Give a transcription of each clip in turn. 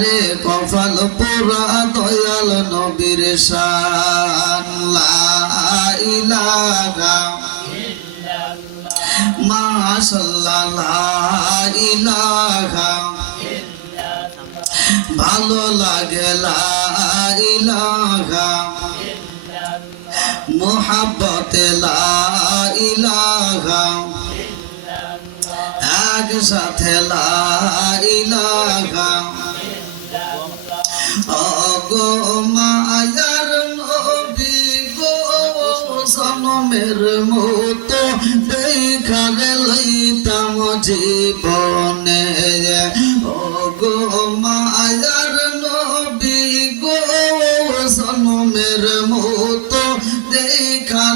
রে কপাল পোড়া দয়াল নবীর শান লা ইলাহা মাশাআল্লাহ লা ইলাহা ভালো লাগে লা ইলাহা মোহাব্বতে লা ইলাহা একসাথে লা ইলাহা ওগো মায়ার নবী গো জনমের মতো দেখা লইতাম জীবনে ওগো মায়ার নবী গো জনমের মতো দেখা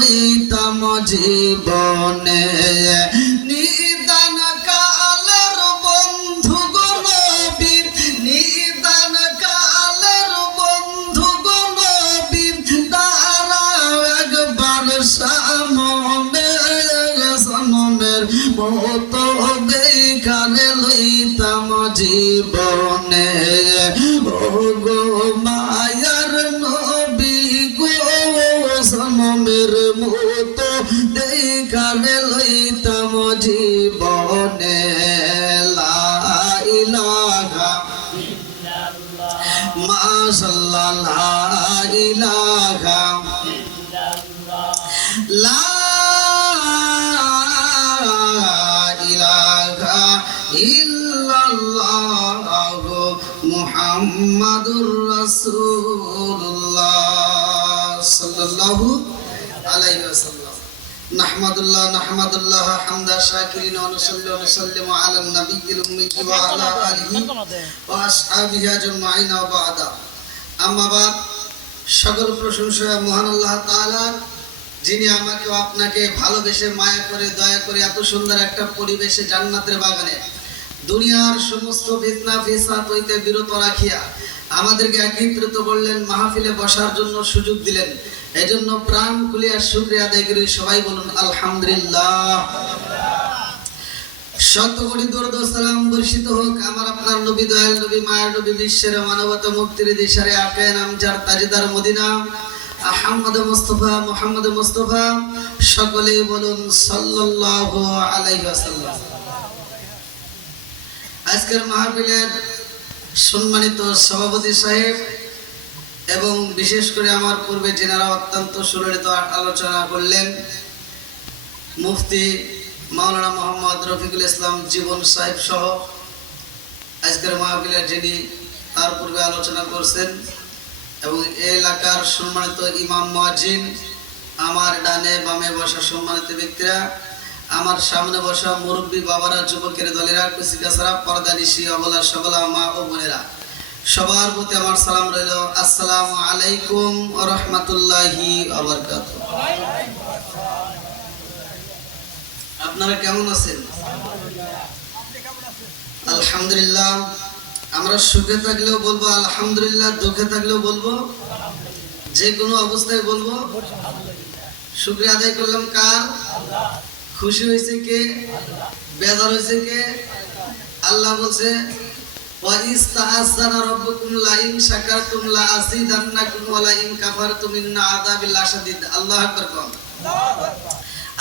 লইতাম জীবনে মতো দেখানে লইতাম জীবনে ওগো মায়ার নবী গো জনমের মতো দেখানে লইতাম জীবনে লা ইলাহা মাশাআল্লাহ লা ইলাহা লা ইল্লাল্লাহু মুহাম্মাদুর রাসূলুল্লাহ সাল্লাল্লাহু আলাইহি ওয়াসাল্লাম নাহমাদুল্লাহ হামদা শাকিরিন ওয়া নুসাল্লি ওয়া নুসাল্লিমু আলান নাবিয়্যিল উম্মি ওয়া আলা আলিহি ওয়া আসহাবিহি আজমাইন ওয়া বা'দা আম্মা বাদ সকল প্রশংসা মহান আল্লাহ তাআলা যিনি আমাকে আপনাকে ভালোবেসে মায়া করে দয়া করে এত সুন্দর একটা পরিবেশে জান্নাতের বাগানে দুনিয়ার সমস্ত ফিতনা ফিসাদ হইতে বিরত রাখিয়া আমাদেরকে একত্রিত করলেন, মাহফিলে বসার জন্য সুযোগ দিলেন। এজন্য প্রাণ খুলিয়া শুকরিয়া আদায় করি। সবাই বলুন আলহামদুলিল্লাহ। শত কোটি দরুদ ও সালাম বর্ষিত হোক আমার আপনার নবী, দয়াল নবী, মায়ের নবী, বিশ্বের মানবতা মুক্তির দিশারে আকায়ে নামজার তাজদার মদিনা আহমদ মুস্তাফা মুহাম্মদ মুস্তাফা। সকলেই বলুন সাল্লাল্লাহু আলাইহি ওয়াসাল্লাম। আজকের মাহফিলের সম্মানিত সভাপতি সাহেব এবং বিশেষ করে আমার পূর্বে যেনারা অত্যন্ত সুললিত আলোচনা করলেন, মুফতি মাওলানা মোহাম্মদ রফিকুল ইসলাম জীবন সাহেব সহ আজকের মাহফিলের যিনি তার পূর্বে আলোচনা করছেন, এবং এই এলাকার সম্মানিত ইমাম মুয়াজ্জিন, আমার ডানে বামে বসা সম্মানিত ব্যক্তিরা, আমার সামনে বসা মুরব্বী বাবারা, যুবকের দলেরা, কুচিকাছাড়া, পর্দানিশি, অবলা সবলা মা ও বোনেরা, সবার প্রতি আমার সালাম রইল। আসসালামু আলাইকুম ওয়া রাহমাতুল্লাহি ওয়া বারাকাতুহু। আপনারা কেমন আছেন? আলহামদুলিল্লাহ। আমরা সুখে থাকলেও বলবো আলহামদুলিল্লাহ, দুঃখে থাকলেও বলবো, যে কোনো অবস্থায় বলবো শুকরিয়া আদায় করলাম কার? খুশি হয়েছে কে? বেজার হয়েছে কে? আল্লাহ বলছে ওয়া ইস্তাআযানা রাব্বুকুম লা ইন শাকারতুম লা আযীদান্নাকুম ওয়া লা ইন কাফারতুম ইন্না আযাবি লাশাদীদ। আল্লাহু আকবার।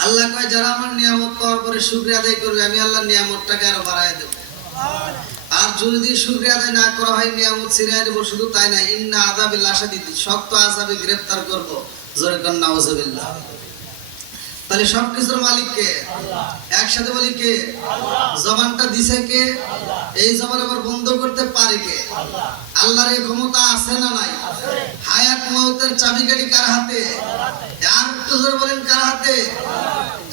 আল্লাহ কয় যারা আমার নিয়ামত পাওয়ার পরে শুকরিয়া আদায় করবে আমি আল্লাহ নিয়ামতটাকে আরো বাড়ায় দেব। আর যদি শুকরিয়া আদায় না করা হয় নিয়ামত ছিনিয়ে দেব। শুধু তাই না, ইন্না আযাবি লাশাদীদ, শক্ত আযাবে গ্রেফতার করব। জোরে কান নাউযুবিল্লাহ। তাহলে সবকিছুর মালিক কে? একসাথে বলি কে? জবানটা দিছে কে? এই জবান আবার বন্ধ করতে পারে কে? আল্লাহর এই ক্ষমতা আছে না নাই? হায়াত মওতের চাবিকাঠি কার হাতে? আর একটু জোরে বলেন কার হাতে?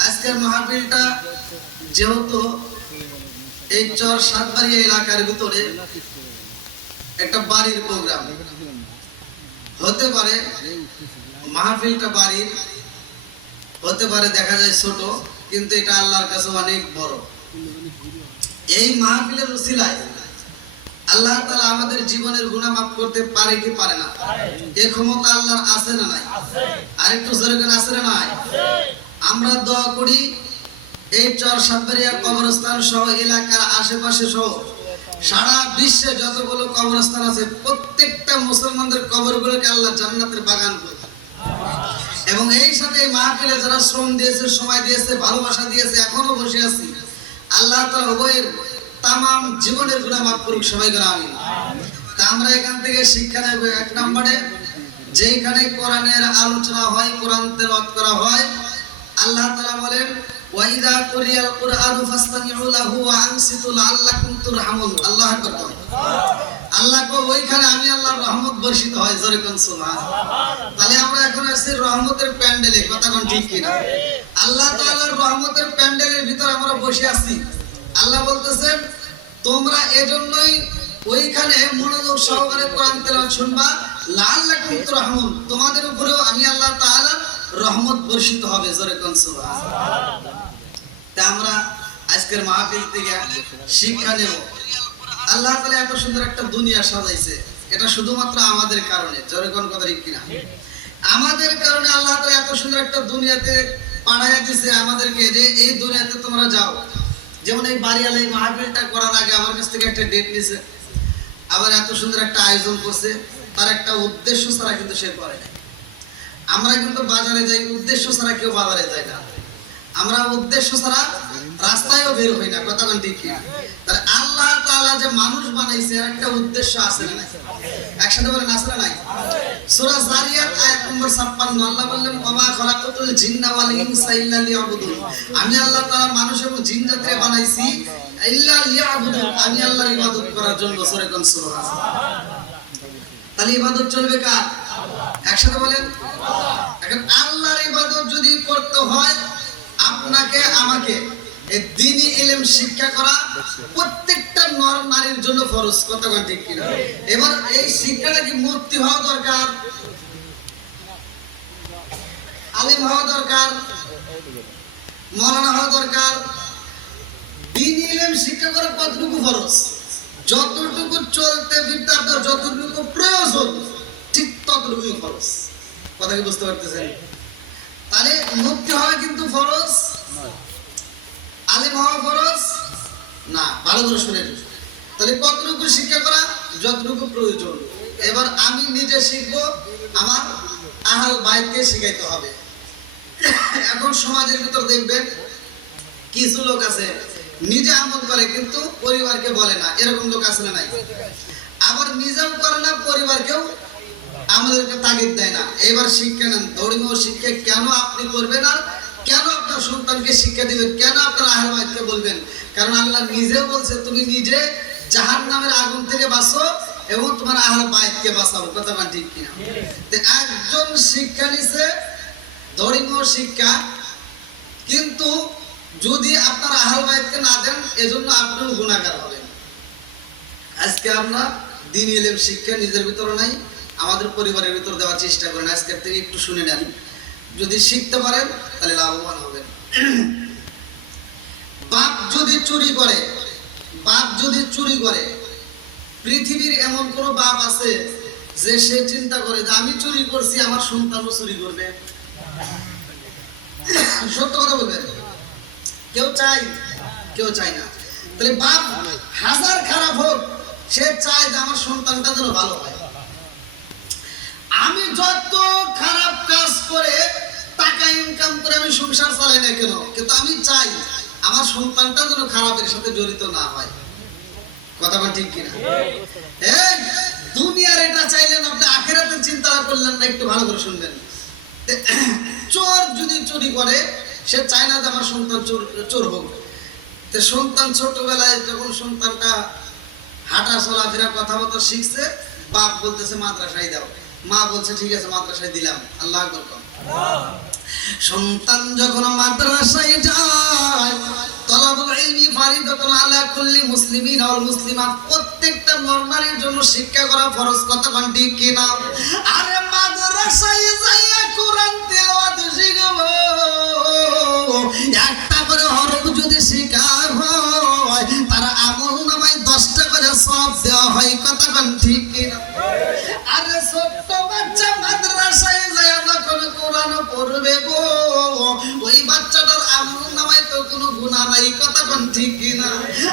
আজকের মাহফিলটা যেহেতু এই চর সাতবাড়িয়া এলাকার ভিতরে একটা বাড়ির প্রোগ্রাম হতে পারে, মাহফিলটা বাড়ির হতে পারে, দেখা যায় ছোট, কিন্তু এটা আল্লাহর কাছে অনেক বড়। এই মাহফিলের উসিলায় আল্লাহ তাআলা আমাদের জীবনের গুনাহ মাফ করতে পারে কি পারে না? এই ক্ষমতা আল্লাহর আছে না নাই? আরেকটু জোরে করে আছে না নাই? আমরা দোয়া করি এই চর সাতবাড়িয়া কবরস্থান সহ এলাকার আশেপাশে সহ সারা বিশ্বে যতগুলো কবরস্থান আছে প্রত্যেকটা মুসলমানদের কবরগুলোকে আল্লাহ জান্নাতের বাগান করে। এবং এই সাথে এই মাহফিলে যারা শ্রম দিয়েছে, সময় দিয়েছে, ভালোবাসা দিয়েছে, এখনো বসে আছি, আল্লাহ তাআলা উভয়ের তামাম জীবনের গুনাহ মাফ করুক, সবাই বলেন আমিন। তা আমরা এখান থেকে শিক্ষা নেব, এক নম্বরে যেখানে কোরআনের আলোচনা হয়, কোরআন তেলাওয়াত করা হয়, আল্লাহ তাআলা বলেন ওয়াইদা কুরিয়াল কুরআনু ফাসতামিউ লাহু ওয়া আনসিতু লাআল্লাকুম তুরহামুন। আল্লাহু আকবার। আল্লাহ কো ওইখানে আমি আল্লাহর রহমত বর্ষিত হয়, জোরে কোন সুবহানাল্লাহ। তাহলে আমরা এখন আছি রহমতের প্যান্ডেলে, কথা কোন ঠিক কিনা? আল্লাহ তাআলার রহমতের প্যান্ডেলের ভিতর আমরা বসে আছি। আল্লাহ বলতেছেন তোমরা এজন্যই ওইখানে মনোযোগ সহকারে কোরআন তেলাওয়াত শুনবা, লাআল্লাকুম তুরহামুন, তোমাদের উপরেও আমি আল্লাহ তাআলার রহমত বর্ষিত হবে, জোরে কোন সুবহানাল্লাহ। তা আমরা আজকের মাহফিল থেকে শিক্ষা নেব। আল্লাহ তাআলা এত সুন্দর একটা দুনিয়া সাজাইছে, এটা শুধুমাত্র আমাদের কারণে, জোরে কোন কথা ঠিক কিনা? আমাদের কারণে আল্লাহ তাআলা এত সুন্দর একটা দুনিয়াতে পাঠাইয়া দিয়েছে আমাদেরকে, যে এই দুনিয়াতে তোমরা যাও। যেমন এই বাড়িয়ালা এই মাহফিলটা করার আগে আমার কাছ থেকে একটা ডেট নিছে, আবার এত সুন্দর একটা আয়োজন করছে, তার একটা উদ্দেশ্য ছাড়া কিন্তু সে করে না। আমরা কিন্তু বাজারে যাই, উদ্দেশ্য ছাড়া কেউ বাজারে যায় না। আমরা উদ্দেশ্য ছাড়া রাস্তায়ও বের হই না, কথা কোন ঠিক কিনা? তাহলে আল্লাহ তাআলা যে মানুষ বানাইছে এর একটা উদ্দেশ্য আছে না? একসাথে বলেন আছে না নাই? সূরা জারিয়াত আয়াত নম্বর 56 আল্লাহ বললেন ওমা খলাকাতুল জিন্না ওয়াল ইনসা ইল্লা লিয়াবুদুন। আমি আল্লাহ তাআলা মানুষ এবং জিন জাতিকে বানাইছি ইল্লা লিয়াবুদুন, আমি আল্লাহর ইবাদত করার জন্য, সূরা কোন সুবহানাল্লাহ। তাহলে ইবাদত চলবে কার? একসাথে বলেন। এখন আল্লাহর ইবাদত যদি করতে হয়, আপনাকে আমাকে এই দ্বীনি ইলম শিক্ষা করা প্রত্যেকটা নর নারীর জন্য ফরজ, কথা কোন ঠিক কিনা? এবার এই শিক্ষাটা কি মুফতি হওয়া দরকার, আলিম হওয়া দরকার, মাওলানা হওয়া দরকার? দ্বীনি ইলম শিক্ষা করা কতটুকু ফরজ? যতটুকু চলতে ফিরতে আপনার যতটুকু প্রয়োজন ঠিক ততটুকুই ফরজ, কথা কি বুঝতে পারতেছেন? তাহলে মুফতি হওয়া কিন্তু ফরজ, আলিম হওয়া ফরজ না, ভালো করে শুনেন। তাহলে কতটুকু শিক্ষা করা? যতটুকু প্রয়োজন। এবার আমি নিজে শিখবো, আমার আহল বাইতকে শিখাইতে হবে। এখন সমাজের ভিতর দেখবেন কিছু লোক আছে নিজে আমল করে কিন্তু পরিবারকে বলে না, এরকম লোক আছে না নাই? আবার নিজেও করে না, পরিবারকেও আমাদেরকে তাগিদ দেয় না। এবার শিক্ষা নেন, ধর্মীয় শিক্ষা কেন আপনি করবেন, আর কেন আপনার সন্তানকে শিক্ষা দিবেন, কেন আপনার আহলে বাইতকে বলবেন? কারণ আল্লাহ নিজেও বলছে তুমি নিজে জাহান্নামের আগুন থেকে বাঁচো এবং তোমার আহলে বাইতকে বাঁচাও, কথা বলেন ঠিক কিনা? তো একজন শিক্ষা নিছে ধর্মীয় শিক্ষা, কিন্তু যদি আপনার আহলে বাইতকে না দেন, এজন্য আপনিও গুনাহগার হবেন। আজকে আমরা দ্বীনি ইলম শিক্ষা নিজের ভিতরে নাই, আমাদের পরিবারের ভিতর দেওয়ার চেষ্টা করেন। আজকের থেকে একটু শুনে নেন, যদি শিখতে পারেন তাহলে লাভবান হবেন। বাপ যদি চুরি করে, বাপ যদি চুরি করে, পৃথিবীর এমন কোন বাপ আছে যে সে চিন্তা করে যে আমি চুরি করছি আমার সন্তানও চুরি করবে? সত্য কথা বলবেন? কেউ চায়? কেউ চায় না। তাহলে বাপ হাজার খারাপ হোক, সে চায় যে আমার সন্তানটা যেন ভালো হয়। আমি যত খারাপ কাজ করে টাকা ইনকাম করে আমি সংসার চালাই না কেন, কিন্তু আমি চাই আমার সন্তানটা যেন খারাপের সাথে জড়িত না হয়, কথা বল ঠিক কিনা? এই দুনিয়ার এটা চাইলেন, আপনি আখিরাতের চিন্তা করলেন না, একটু ভালো করে শুনবেন। চোর যদি চুরি করে, সে চায় না যে আমার সন্তান চোর হোক। তো সন্তান ছোটবেলায় যখন সন্তানটা হাঁটা চলাফেরা কথাবার্তা শিখছে, বাপ বলতেছে মাদ্রাসায় দাও, মা বলছে ঠিক আছে মাদ্রাসায় দিলাম, আল্লাহ আকবার। সন্তান যখন মাদ্রাসায় যায়, তলাবুল ইলমি ফারিদাতুন আলা কুল্লি মুসলিমিন ওয়াল মুসলিমাত, প্রত্যেকটা নরনারীর জন্য শিক্ষা করা ফরজ, কথা কোন ঠিক কিনা? আরে মাদ্রাসায় যাইয়া কোরআন তেলাওয়াত শিখবো, একটা করে হরফ যদি শিখা হয়, তার আমলনামায় 10টা করে সওয়াব দেওয়া হয়, কথা কোন ঠিক কিনা? আরে ছোট্ট বাচ্চা মাদ্রাসায় যায় যখন কোরআন পড়বে গো, ওই বাচ্চাটার আমলনামায় তো কোনো গুনাহ নাই, কথা কোন ঠিক কিনা?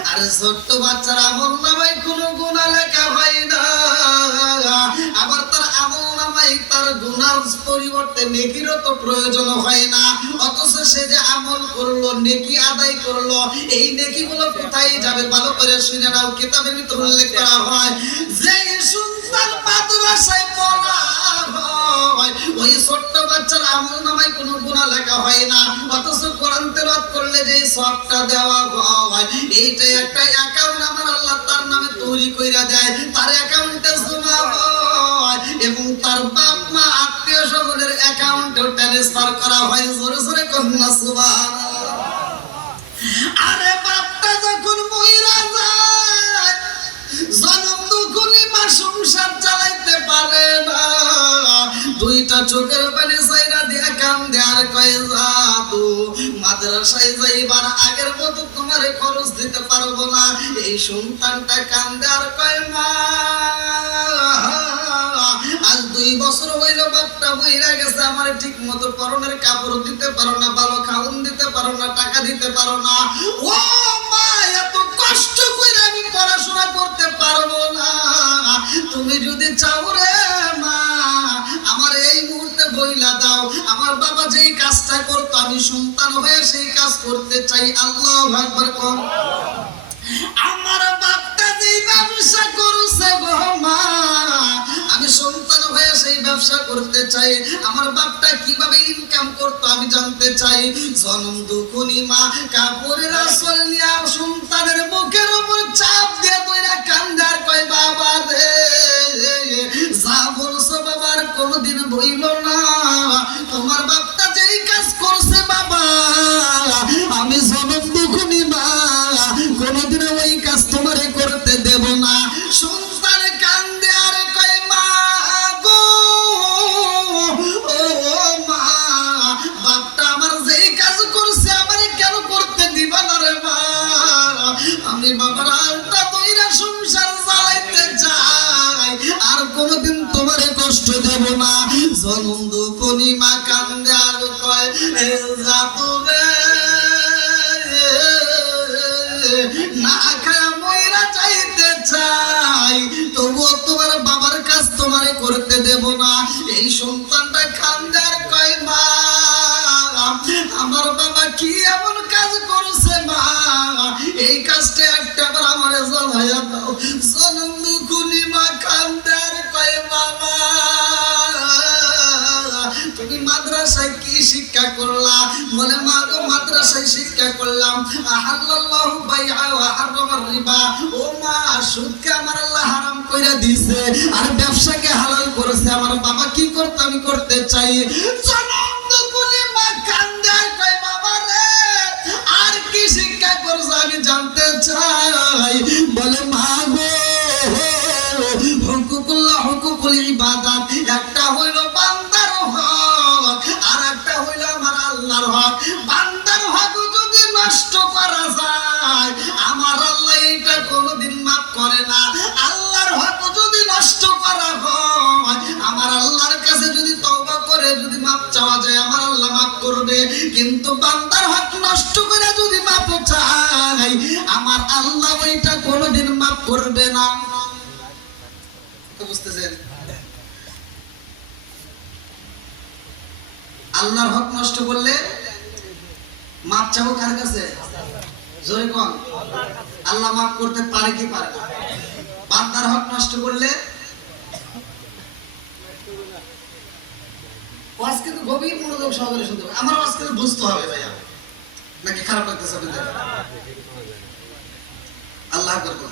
আরে ছোট্ট বাচ্চার আমল নামায় কোনো গুনাহ লেখা হয় না, আবার তার আমল নামায় তার গুনার পরিবর্তে নেকিরও তো প্রয়োজন হয় না। অথচ সে যে আমল করলো, নেকি আদায় করলো, এই নেকিগুলো কোথায় যাবে? ভালো করে শুনে নাও, কিতাবের ভিতরে উল্লেখ করা হয় যে সন্তান মাদ্রাসায় পড়া হয় ওই ছোট্ট বাচ্চার আমল নামায় কোনো গুনাহ লেখা হয় না, অথচ কোরআন তেলাওয়াত করলে যে সওয়াবটা দেওয়া হয় এইটা একটা অ্যাকাউন্ট আমার আল্লাহ তার নামে তৈরি কইরা দেয়, তার অ্যাকাউন্টে জমা হয় এবং তার বাপ মা আত্মীয় স্বজনের অ্যাকাউন্টে ট্রান্সফার করা হয়। জোরে জোরে কন্যা সুবহানাল্লাহ। আরে বাপটা যখন মইরা যায়, জনম দুঃখী মা সংসার চালাইতে পারে না, দুইটা চোখের পানি সাইরা দিয়া কান্দে আর কয় যাবো মাদ্রাসায় যাইবার আগের মতো তোমার খরচ দিতে পারবো না। এই সন্তানটা কান্দে আর কয় মা আজ 2 বছর হইল বাপটা বইরা গেছে, আমার ঠিক মতো পরনের কাপড় দিতে পারো না, ভালো খাওন দিতে পারো না, টাকা দিতে পারো না। ও মা এত কষ্ট করে আমি পড়াশোনা করতে পারবো না, তুমি যদি চাও রে মা আমার এই মুহূর্তে বইলা দাও, আমার বাবা যেই কাজটা করতো আমি সন্তান হয়ে সেই কাজ করতে চাই। আল্লাহু আকবার কোন। আমার বাপটা যেই ব্যবসা করছে গো মা আমি সন্তান হয়ে সেই ব্যবসা করতে চাই। আমার বাপটা কিভাবে ইনকাম করতো আমি জানতে চাই। জনম দুঃখী মা কাপড়ের আঁচল নিয়ে সন্তানের মুখের উপর চাপ দিয়ে বইরা কান্দার কয় বাবা রে যা বলছো বাবার কোনোদিন বইল না, তোমার বাপটা যেই কাজ করছে বাবা আমি জনম দুঃখী মা কোনোদিন ওই কাজ তোমারে করতে দেব না। সন্তান কান্দে আর কয় মা গো ও মা বাপটা আমার যেই কাজ করছে আমারে কেন করতে দিবা না রে মা, আমি বাবার আলটা বইরা সংসার চালাইতে চাই, আর কোনোদিন তোমারে কষ্ট দেব না। জনম দুঃখী মা কান্দে আর কয় যাবো রে না খায়া মইরা চাইতে চাই, তবুও তোমার বাবার কাজ তোমারে করতে দেব না। এই সন্তানটা কান্দে আর কয় মা আমার বাবা কি এমন কাজ করছে মা এই কাজটা একটাবার আমারে জানাইয়া দাও। জনম দুঃখী মা কান্দে আর কয় বাবা তুমি মাদ্রাসায় কি শিক্ষা করলা? বলে মা গো মাদ্রাসায় শিক্ষা করলাম আহাল্লাল্লাহু বাইআ ওয়া হারামার রিবা। ও মা সুদকে আমার আল্লাহ হারাম কইরা দিয়েছে আর ব্যবসাকে হালাল করেছে, আমার বাবা কি করতে আমি করতে চাই। জনম দুঃখী মা কান্দে আর কয় বাবা রে আর কি শিক্ষা করছ আমি জানতে চাই। বলে মা গো হুকুকুল্লাহ হুকুকুল ইবাদাত, একটা হইল বান্দার হক আর একটা হইল আমার আল্লাহর হক। বান্দার হক যদি নষ্ট করা যায় আমার আল্লাহ এটা কোনোদিন মাফ করে না, আল্লাহর হক যদি নষ্ট করা হয় আমার আল্লাহর কাছে যদি তওবা করে যদি মাফ চাওয়া যায় আমার আল্লাহ মাফ করবে, কিন্তু বান্দার হক নষ্ট করে যদি মাফ চাই আমার আল্লাহ ওইটা কোনোদিন মাফ করবে না। বুঝতেছেন? আল্লাহর হক নষ্ট করলে মাপ চাবো কার কাছে? জোরে কোন। আল্লাহ মাফ করতে পারে কি পারে না? বান্দার হক নষ্ট করলে ওয়াজ কিন্তু গভীর মনোযোগ সহকারে শুনতে হবে। আমার ওয়াজ কিন্তু বুঝতে হবে ভাইয়া, নাকি খারাপ লাগতেছে আপনাদের? আল্লাহ আকবার।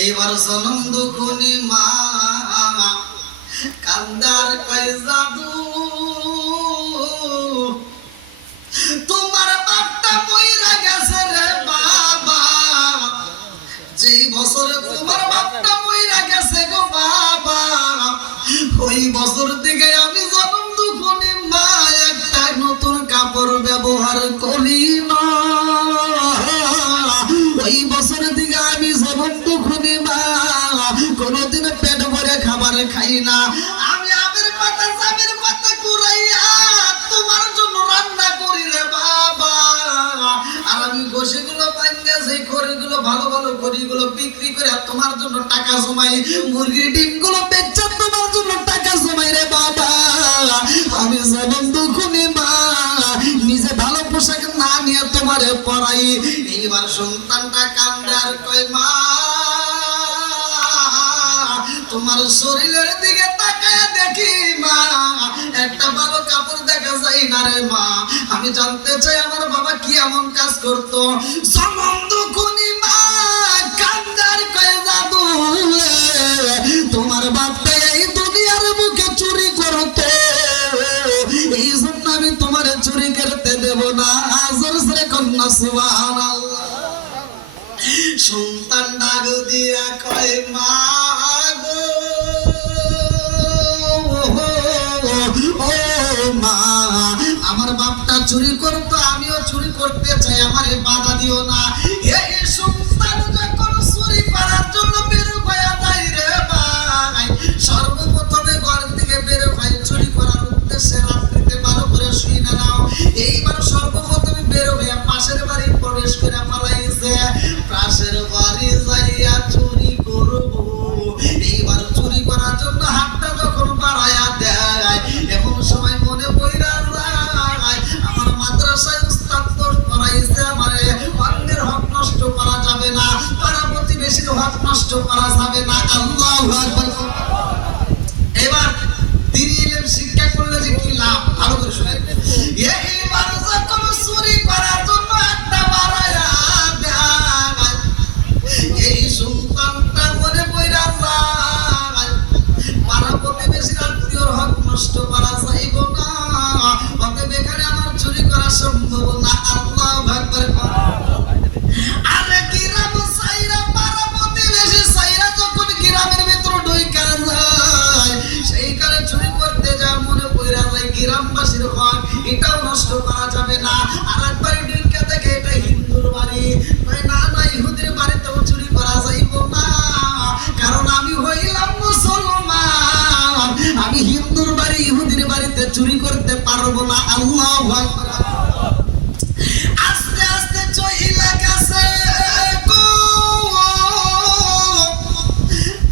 এইবার জনম দুঃখী মা কান্দার কয় জাদু তোমার বাপটা মইরা গেছে রে বাবা, যেই বছরে তোমার বাপটা মইরা গেছে গো বাবা ওই বছর থেকে আমি জনম দুঃখী মা একটা নতুন কাপড় ব্যবহার করি না। ওই বছর থেকে আমি জনম দুঃখী মা কোনোদিন পেট ভরে খাবার খাই না। আমি আমের পাতা জামের পাতা কুড়াইয়া তোমার জন্য রান্না করি রে বাবা। ছাগলগুলো বিক্রি করে তোমার জন্য টাকা জমাই, মুরগির ডিমগুলো বেচে তোমার জন্য টাকা জমাই রে বাবা। আমি যেমন দুঃখী মা, নিজে ভালো পোশাক না নিয়ে তোমারে পরাই। এইবার সন্তানটা কান্দে আর কয় মা, তোমার শরীরের দিকে তাকায় দেখি মা, একটা ভালো কাপড় দেখা যায় না রে মা। আমি জানতে চাই আমার বাবা কি এমন কাজ করতো। মা কান্দার কয়ে জাদু, তোমার বাপটা এই দুনিয়ার মুখে চুরি করতো, এই জন্য আমি তোমার চুরি করতে দেব না। আজর সে কন্যা সুবহানাল্লাহ। সন্তান ডাক দিয়া কয় মা গো, ও মা, আমার বাপটা চুরি করতো, আমিও চুরি করতে চাই, আমারে বাধা দিও না। এই সন্তান যখন চুরি করার জন্য বের হয়ে যায় রে ভাই, সর্বপ্রথমে ঘর থেকে বের হয় চুরি করার উদ্দেশ্যে। রাত্রিতে ভালো করে শুই না নাও। এইবার সর্বপ্রথমে বের হয়ে পাশের বাড়ি প্রবেশ করে পালাইছে। পাশের বাড়ি যাইয়া চুরি করব। এইবার চুরি করার জন্য হাতটা যখন বাড়াইয়া দেয়, এমন সময় মনে পড়া যায় আমার মাদ্রাসায় উস্তাদ তো পড়াইছে আমারে, অন্যের হক নষ্ট করা যাবে না, পাড়া প্রতিবেশীর হক নষ্ট করা যাবে না। আল্লাহু আকবার। এবার দিনী ইলম শিক্ষা করলে যে কি লাভ, ভালো করে শুনেন। এইবার যখন চুরি করার জন্য একটা বাড়াইয়া দেয়, এই সন্তানটা মনে পড়া যায় পাড়া প্রতিবেশীর আত্মীয়র হক নষ্ট করা যাইব না, অতএব এখানে আমার চুরি করা সম্ভব না। আল্লাহু আকবার। আরে গ্রাম সাইরা পাড়া প্রতিবেশী সাইরা যখন গ্রামের ভিতর ঢুইকা যায়, সেইখানে চুরি করতে যা মনে পড়া যায় গ্রামবাসীর হক, এটাও নষ্ট করা যাবে না। আর একবার ঢুইকা দেখে এটা হিন্দুর বাড়ি, না না ইহুদির বাড়িতেও চুরি করা যাইব না, কারণ আমি হইলাম মুসলমান, আমি হিন্দুর বাড়ি ইহুদির বাড়িতে চুরি করতে পারবো না। আল্লাহু আকবার। আস্তে আস্তে চইলা গেছে গো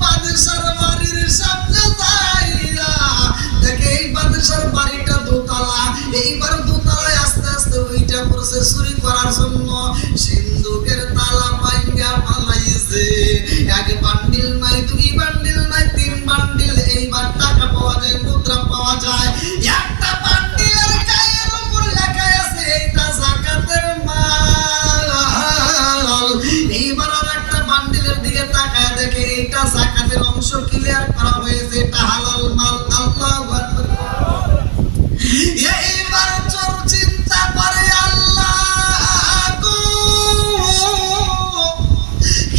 বাদশার বাড়ির সামনে যাইয়া দেখে এই বাদশার বাড়িটা দোতলা। এইবার দোতলায় আস্তে আস্তে ওইটা পড়ছে চুরি করার জন্য। সিন্ধুকের তালা ভাঙ্গা পালাইছে। এক বান্ডিল নাই, দুই বান্ডিল নাই, তিন বান্ডিল। এইবার টাকা পাওয়া যায়, মুদ্রা পাওয়া যায়। একটা বান্ডিলের গায়ের উপর লেখা আছে এইটা যাকাতের মাল। এইবার আর একটা বান্ডিলের দিকে তাকায় দেখে এইটা যাকাতের অংশ, ক্লিয়ার করা হয়েছে এটা হালাল মাল। আল্লাহু আকবার। এইবার চোর চিন্তা করে আল্লাহ গো,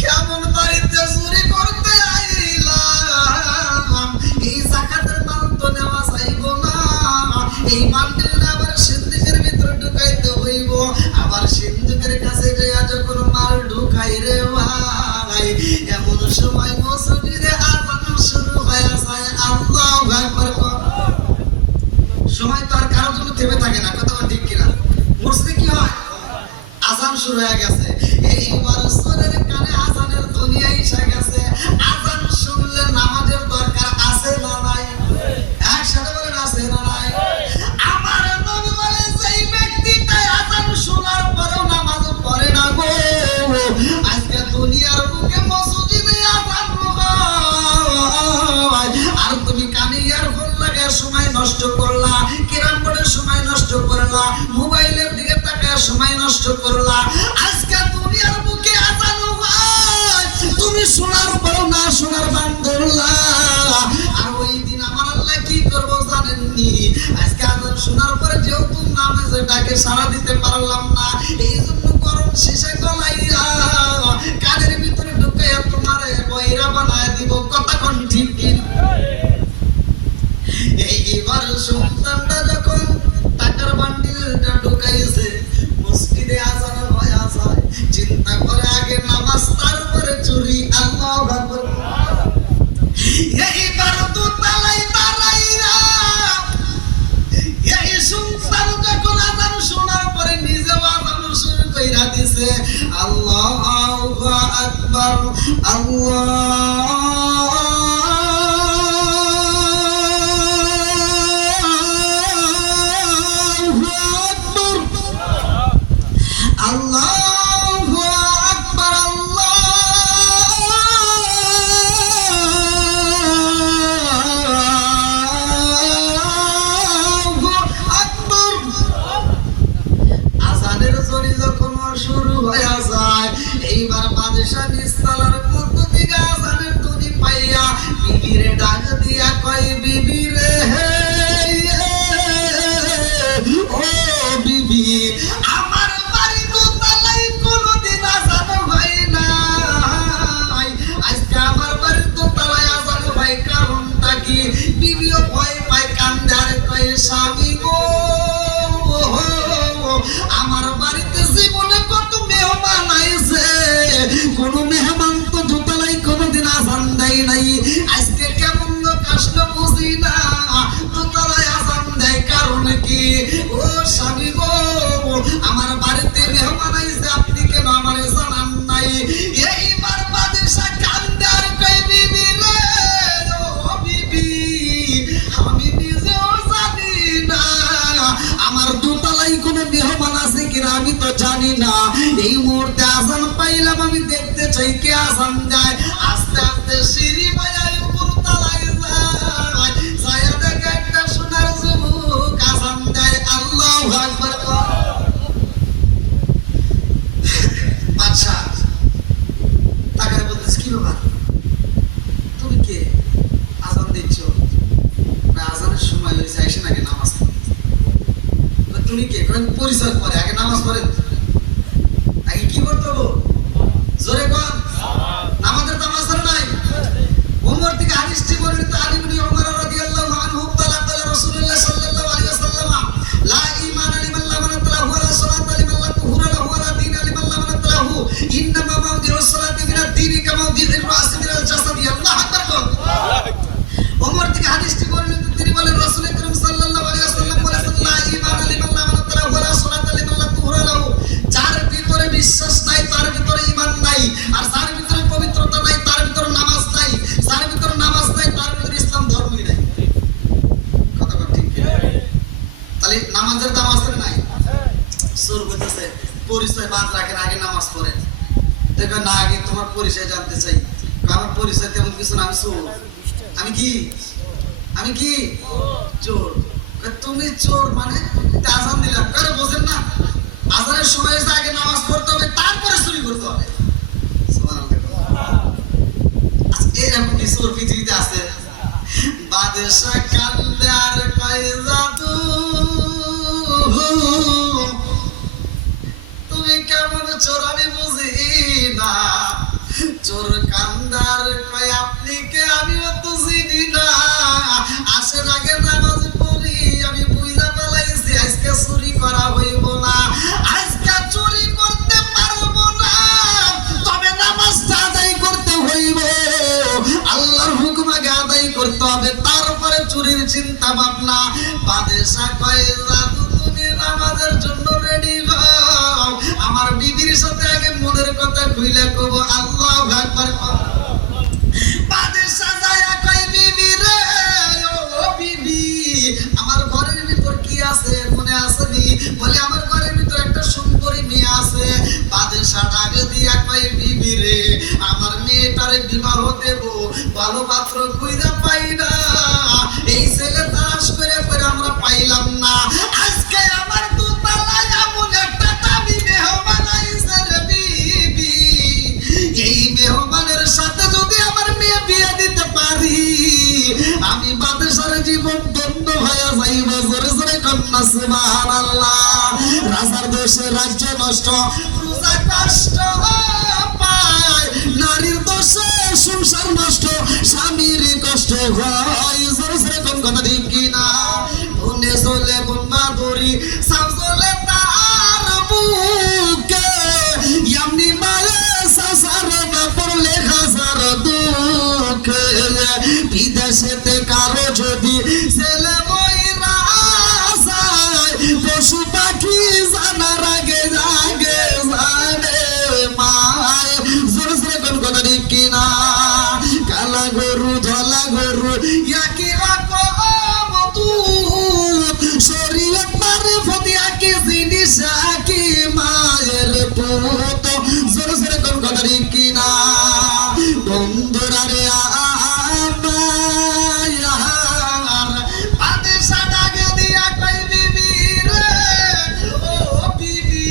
কেমন বাড়িতে চুরি করতে আইলাম, এই যাকাতের মাল তো নেওয়া যাইব না, এই বান্ডিলটা আবার সিন্ধুকের ভিতরে ঢুকাইতে হইব। আবার সিন্ধুকের কাছে যাইয়া যখন মাল ঢুকাই রে ভাই, এমন সময় মসজিদে আযান শুরু হয়ে যায়। আল্লাহু আকবার। সময় তো আর কারোর জন্য থেমে থাকে না, কথা ঠিক কিনা? মসজিদে কি হয়? আযান শুরু হয়ে গেছে। এইবার সরের কানে আযানের ধ্বনি এসে গেছে। আযান শুনলে নামাজের দরকার আছে না নাই? একসাথে বলেন আছে না নাই? আমার নবী বলে সেই ব্যক্তিটা আযান শোনার পরেও নামাজ পড়ে না গো, আজকে দুনিয়ার বুকে মসজিদে আযান হয় আর তুমি কানে ইয়ারফোন লাগায় সময় নষ্ট করলা, কিরাম বোর্ডের সময় নষ্ট করলা, মোবাইলের দিকে তাকায় সময় নষ্ট করলা। আজকে দুনিয়ার বুকে আযান হয়, তুমি শোনার পরও না শোনার বান ধরলা। আর ওই দিন আমার আল্লাহ কি করবো জানেননি? আজকে আযান শোনার পরে যেহেতু নামাজে ডাকে সাড়া দিতে পারলাম না, এই জন্য গরম শিশা গলাইয়া কানের ভিতরে ঢুকাইয়া তোমার বয়রা বানায় দিব। কথা কোন ঠিক কিনা? এইবার সন্তানটা যখন টাকার বান্ডিলটা ঢুকাইছে, মসজিদে আযান হয়ে যায়, চিন্তা করে আগে নামাজ তারপরে চুরি। আল্লাহু আকবার। এইবার তো তালাই দাঁড়াইরা এই সন্তান যখন আযান শোনার পরে নিজেও আযান শুরু কইরা দিছে। আল্লাহ আকবার আল্লাহু আকবার আল্লাহু আকবার। আজানের জোরে যখন শুরু হয়ে যায়, এইবার বাদশা নিস্তালার মধ্য থেকে আজানের ধ্বনি পাইয়া বিবিরে ডাক দিয়া কয়, বিবি রে ও বিবি, আমার বাড়ি দোতলায় কোনোদিন আজান হয় নাই, আজকে আমার বাড়ির দোতলায় আজান হয়, কারণটা কি? বিবিও ভয় পায়, কান্দে আর কয়, স্বামী গো, আমার বাড়িতে জীবনে কত মেহমান আইছে, কোন মেহমান তো দোতলায় কোনোদিন আজান দেয় নাই, আজকে কেমন লোক আসলো বুঝি না, দোতলায় আজান দেয়, কারণ কি? ও স্বামী গো, আমার বাড়িতে মেহমান আইছে, আপনি কেন আমারে জানান নাই? এইবার বাদশা কান্দে আর কয়, বিবি রে ও বিবি, আমি নিজেও জানি না আমার দোতলায় কোনো মেহমান আছে কিনা, আমি তো জানি না। এই মুহূর্তে আজান পাইলাম, আমি দেখতে চাই কে আজান দেয়। আস্তে আস্তে সিঁড়ি বাজায় উপর তলায় যায়, ছায়া দেখে একটা সোনার যুবক আজান দেয়, আল্লাহু আকবার। বাদশা তাকায় বলতেছে, কি ব্যাপার, তুমি কে, আজান দিচ্ছ? আজানের সময় হয়েছে, আইসেন আগে নামাজ পড়তে। তুমি কে? পরিচয় পরে, আগে নামাজ পড়েন। আগে কি করতে হবো? জোরে কর, নামাজের তামাজ ধরে নাই। ওমর থেকে হাদিসটি বর্ণিত, আলী ইবনে ওমর রাদিয়াল্লাহু আনহু ক্বালা ক্বালা রাসূলুল্লাহ সাল্লাল্লাহু আলাইহি ওয়াসাল্লাম, লা ঈমানা লিমান লা মানাতালাহু ওয়া লা সালাতা লিমান লা তুহুরা লাহু ওয়া লা দীনা লিমান লা মানাতালাহু, ইন্নামা মাওদিউস সালাতি মিনাদ দীনি কামাওদিউর রাসি মিনাল জাসাদি। আল্লাহু আকবার। ওমর থেকে হাদিসটি বর্ণিত, তিনি বলেন, রাসূল আকরাম সাল্লাল্লাহু আলাইহি ওয়াসাল্লাম বলেছেন, লা ঈমানা লিমান লা মানাতালাহু ওয়া লা সালাতা লিমান লা তুহুরা লাহু, যার ভিতরে বিশ্বাস নাই তার ভিতরে ঈমান নাই, আর যার ভিতরে পবিত্রতা নাই তার ভিতরে নামাজ নাই, যার ভিতরে নামাজ নাই তার ভিতরে ইসলাম ধর্মই নাই। কথা বল ঠিক কি? তাহলে নামাজের দাম আছে নাই? সুর বলতেছে, পরিচয় বাদ রাখেন, আগে নামাজ পড়েন। দেখো না, আগে তোমার পরিচয় জানতে চাই। আমার পরিচয় তেমন কিছু না, আমি চোর। আমি কি? আমি কি? চোর। তুমি চোর মানে? আজান দিলাম, কারো বোঝেন না? আজানের সময় এসে আগে নামাজ পড়তে হবে, তারপরে চুরি করতে হবে। এরকম কি চোর পৃথিবীতে আছে? বাদশা কান্দে আর কয়, জাদু তুমি কেমন চোর আমি বুঝি না। চোর কান্দার কয়, আপনি কে? আমিও তো চিনি না, আসেন আগে নামাজ পড়ি, আমি বুঝা পালাইছি আজকে চুরি করা হইব না, আজকে চুরি করতে পারবো না, তবে নামাজটা আদায় করতে হইব, আল্লাহর হুকুম আগে আদায় করতে হবে, তারপরে চুরির চিন্তা ভাবনা। বাদশা কয়, জাদু তুমি নামাজের জন্য রেডি হও, আমার বিবির সাথে আগে মনের কথা কইলা কব, আল্লাহু আকবার। বাদশা যায় কয়, বিবি রে ও বিবি, আমার ঘরের ভিতর কি আছে মনে আছে নি? বলে, আমার ঘরের ভিতর একটা সুন্দরী মেয়ে আছে। বাদশা ডাক দিয়া কয়, বিবি রে, আমার মেয়েটারে বিবাহ দেব, ভালো পাত্র খুঁজে পাই না, এই ছেলে তালাশ করে করে আমরা পাইলাম না, আজকে আমার দোতলায় এমন একটা দামি মেহমান আইছে রে বিবি, এই মেহমানের সাথে যদি আমার মেয়ে বিয়ে দিতে পারি, আমি বাদশার জীবন ধন্য হয়ে যাইব। জোরে জোরে কন্যা সুবহানাল্লাহ। রাজার দেশে রাজ্য নষ্ট, প্রজা কষ্ট পায়, নারীর দোষে সংসার নষ্ট, স্বামীর কষ্ট হয়। জোরে জোরে কোন কথা ঠিক কিনা? বনে চলে বন্যা ধরি, সাজলে তার বুকে, এমনি মায়ে সাসার না পড়লে হাজার দুঃখে, বিদেশেতে কারো যদি ছেলে মইরা যায়, পশু পাখি জানার আগে জাগে জানে মায়। জোরে জোরে কোন কথা বন্ধুরা রে আমার বাদশা ডাকে দিয়া কই বিবি রে, ও বিবি,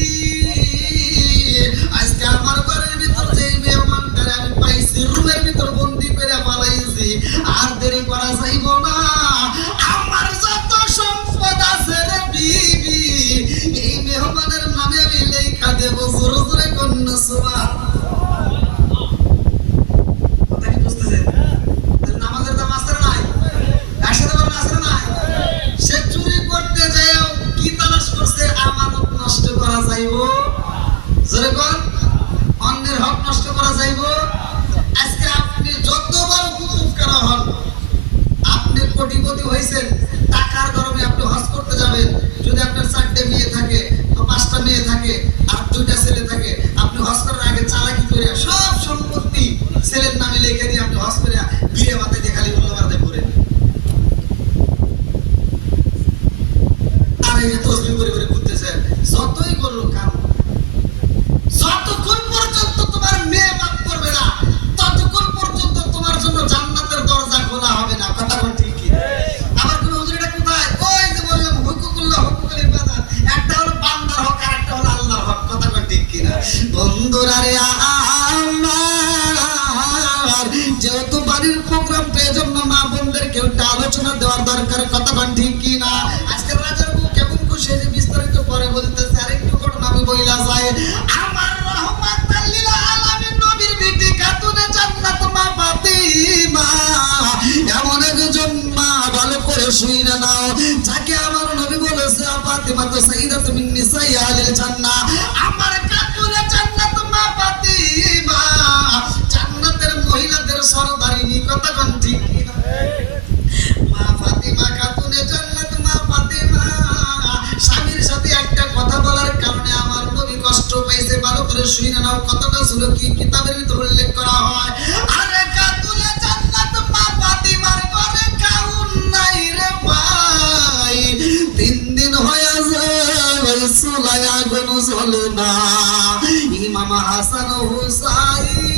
আজকে আমার ঘরের ভিতর যে মেহমানটারে আমি পাইছি রুমের ভিতর বন্দি করে পালাইছি, আর দেরি করা যাইব না। আমার যত সম্পদ আছে রে বিবি, এই মেহমানের নামে আমি লেখা দেব। জোরে জোরে কন্যা সুবহান। কথা কি বুঝতেছেন? নামাজের দাম আছে না নাই? একসাথে বলেন আছে না নাই? সে চুরি করতে যায় কি তালাশ করছে? আমানত নষ্ট করা যাইব। জোরে কোন, অন্যের হক নষ্ট করা যাইব। আজকে আপনি যত বড় কুতুব করা হন, আপনি কোটিপতি হয়েছেন, টাকার গরমে আপনি হজ করতে যাবেন, যদি আপনার 4টে মেয়ে থাকে বা 5টা মেয়ে থাকে আর 2টা ছেলে থাকে, আপনি হজ করার আগে চালাকি করে সব সম্পত্তি ছেলের নামে লিখে দিয়ে আপনি হজ করে বিয়ে মাথায় দিয়ে খালি উল্লো মারতে ঘুরেন। আর এই যে তসবিহ করে করে ঘুরতেছেন, যতই করলো কাম, যতক্ষণ পর্যন্ত তোমার মেয়ে মাফ করবে না, ততক্ষণ পর্যন্ত তোমার জন্য জান্নাতের দরজা খোলা হবে না। কথা বল ঠিক কি? আবার কোন হুজুর এটা কোথায়? ওই যে বললাম হুকুকুল্লাহ, হুকুকুল ইবাদত, একটা হলো বান্দার হক আর একটা হলো আল্লাহর হক। কথা বল ঠিক কি না? বন্ধুরা রে আমার, যেহেতু বাড়ির প্রোগ্রামটা, এজন্য মা বোনদেরকে একটা আলোচনা দেওয়ার দরকার। কথা বল ঠিক কি না? আজকে রাজার বউ কেমন খুশি, যে বিস্তারিত পরে বলতেছে। আরেকটু ঘটনা আমি বইলা যাই। আমার রহমাতাল লিল আলামিন নবীর বিটি খাতুনে জান্নাত মা ফাতিমা এমন একজন মা, ভালো করে শুইনা নাও, যাকে আমার নবী বলেছে ফাতিমা তো সাইয়্যিদাতুন মিন নিসাই আহলিল জান্নাহ। আমার খাতুনে জান্নাত মা ফাতিমা জান্নাতের মহিলাদের সরদারিনী। কথা কোন ঠিক কি না? মা ফাতিমা খাতুনে জান্নাত মা ফাতিমা স্বামীর সাথে একটা কথা বলার কারণে আমার নবী কষ্ট পাইছে। ভালো করে শুনে নাও, কথাটা ছিল কি, কিতাবের ভিতর উল্লেখ করা হয়, আরে খাতুনে জান্নাত মা ফাতিমার ঘরে খাউন নাই রে ভাই, 3 দিন হয়ে যায় চুলায় আগুন জ্বলে না। ইমাম হাসান হুসাইন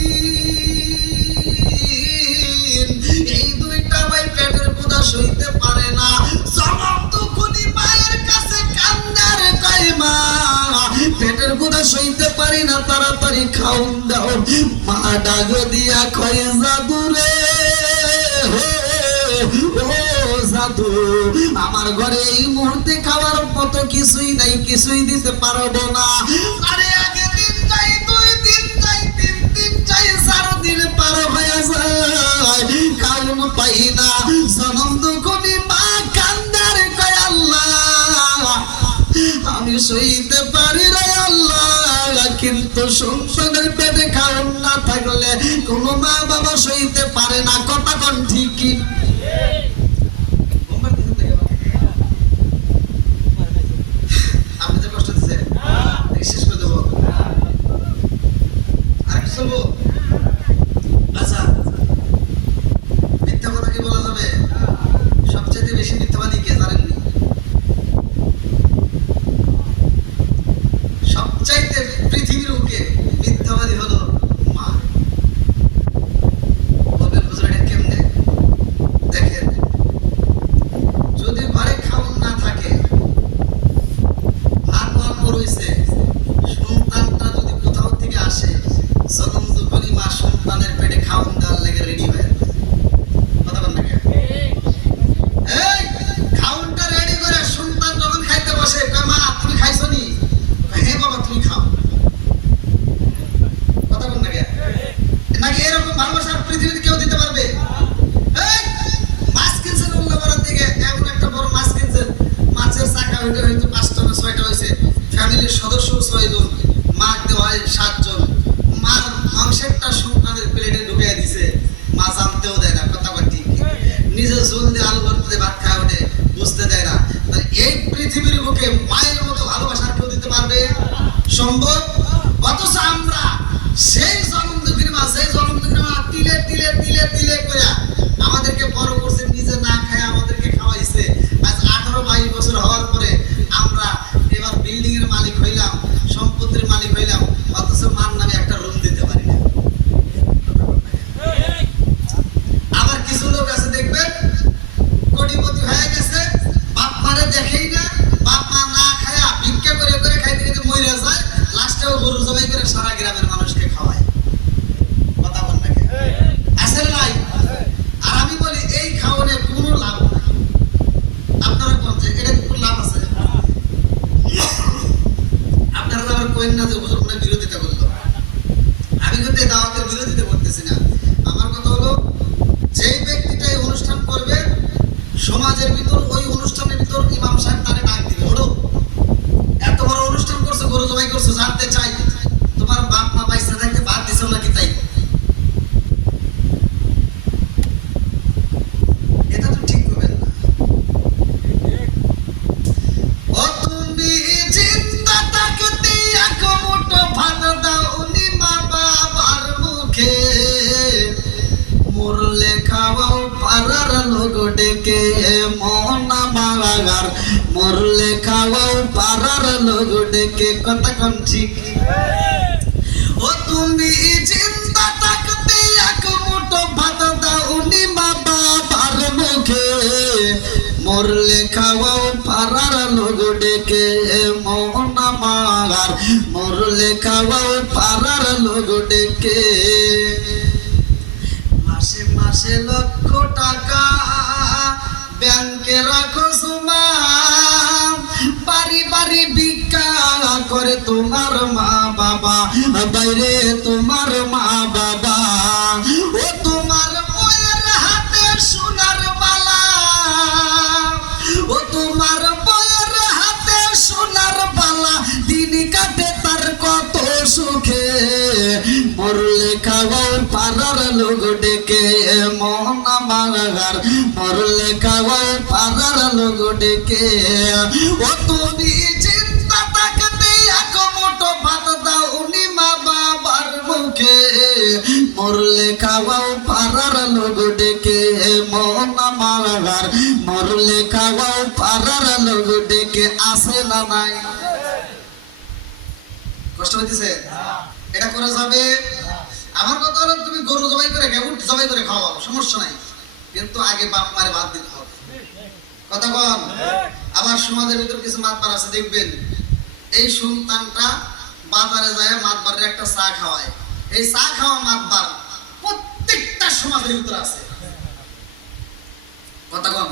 এই 2টা ভাই পেটের ক্ষুধা সইতে পারে না। জনম দুখুনি মায়ের কাছে কান্দার কয়, মা পেটের ক্ষুধা সইতে পারি না, তাড়াতাড়ি খাউন দাও। মা ডাক দিয়া কয়, জাদু রে, ও জাদু, আমার ঘরে এই মুহূর্তে খাওয়ার মতো কিছুই নাই, কিছুই দিতে পারবো না। আরে আগে দিন যাই, 2 দিন যাই, 3 দিন যাই, 4 দিন পার হয়ে যায়, খাউন পাই না। জনম দুখুনি মা কান্দার কয়, আল্লাহ আমি সইতে পারি রে আল্লাহ, কিন্তু সন্তানের পেটে খাওন না থাকলে কোন মা বাবা সইতে পারে না। কথা কোন ঠিক কি? আপনাদের কষ্ট দিচ্ছে, শেষ করে দেবো। আরেকটু চলবো? আচ্ছা, মিথ্যা কথা কি বলা যাবে? সবচেয়ে বেশি মিথ্যাবাদী কে জানেননি? সবচাইতে পৃথিবীর বুকে মিথ্যাবাদী হলো মা। বলবেন হুজুর এটা কেমনে? দেখেন, যদি ঘরে খাওয়ান না থাকে, ভাত অল্প রয়েছে, সন্তানটা যদি কোথাও থেকে আসে, জনম দুঃখনি মা সন্তানের পেটে খাওয়ান দেওয়ার লেগে রেডি হয়ে যায়। কথা বল না? এই খাওয়ানটা রেডি করে সন্তান যখন খাইতে বসে, কয় মা তুমি খাইছো নি? হ্যাঁ বাবা তুমি খাও। কথা বল না? নাকি এরকম ভালোবাসা পৃথিবীতে কেউ দিতে পারবে? এই মাছ কিনছেন উল্লাপাড়ার দিকে, এমন একটা বড় মাছ কিনছেন, মাছের চাকা হইতে হয়তো 5টা না 6টা হয়েছে, ফ্যামিলির সদস্য 6 জন, মাছ দেওয়া হয় 7 জন, মার মাংসেরটা সন্তানের প্লেটে ঢুকিয়ে দিছে, মা জানতেও দেয় না। কথা বল ঠিক? নিজে ঝোল দিয়ে আলু ভর্তা দিয়ে ভাত খায় ওঠে, বুঝতে দেয় না। এই পৃথিবীর বুকে মায়ের মতো ভালোবাসা কেউ দিতে পারবে? সম্ভব? অথচ আমরা সেই জনম দুঃখিনী মা, সেই জনম দুঃখিনী মা তিলে তিলে তিলে তিলে করে আমাদেরকে বড় করছে, নিজে না খায় আমাদেরকে খাওয়াইছে। আজ 18-22 বছর হওয়ার পরে আমরা এবার বিল্ডিং এর মালিক হইলাম, সম্পত্তির মালিক হইলাম, অথচ মার নামে একটা রুম দিতে পারি না। কথা কোন ঠিক? ও তুমি চিন্তা থাকতে এক মুঠো ভাত দাওনি মা বাবার মুখে, মরলে খাওয়াও পাড়ার লোক ডেকে, মন আমার মরলে খাওয়াও পাড়ার লোক ডেকে। মাসে মাসে লক্ষ টাকা ব্যাংকে রাখো জমা, বাড়ি বাড়ি ভিক্ষা করে তোমার মা বাবা, বাইরে তোমার মা বাবা। ও তোমার বউয়ের হাতে সোনার বালা, ও তোমার বউয়ের হাতে সোনার বালা, দিন কাটে তার কত সুখে, মরলে খাওয়াও পাড়ার লোক ডেকে, মন আমার মরলে খাওয়াও পাড়ার লোক ডেকে। ও তুমি চিন্তা থাকতে এক মুঠো ভাত দাওনি মা বাবার মুখে, মরলে খাওয়াও পাড়ার লোক ডেকে, মন আমার মরলে খাওয়াও পাড়ার লোক ডেকে। আসে না নাই? কষ্ট হইতেছে? এটা করা যাবে? আমার কথা হলো তুমি গরু জবাই করে উট জবাই করে খাওয়াও, সমস্যা নাই, কিন্তু আগে বাপ মারে ভাত দিতে হবে। কথা বল। আবার সমাজের ভিতর কিছু মাতবার আছে, দেখবেন এই সন্তানটা বাজারে যায় মাতবারের একটা চা খাওয়ায়, এই চা খাওয়া মাতবার প্রত্যেকটা সমাজের ভিতর আছে। কথা কম।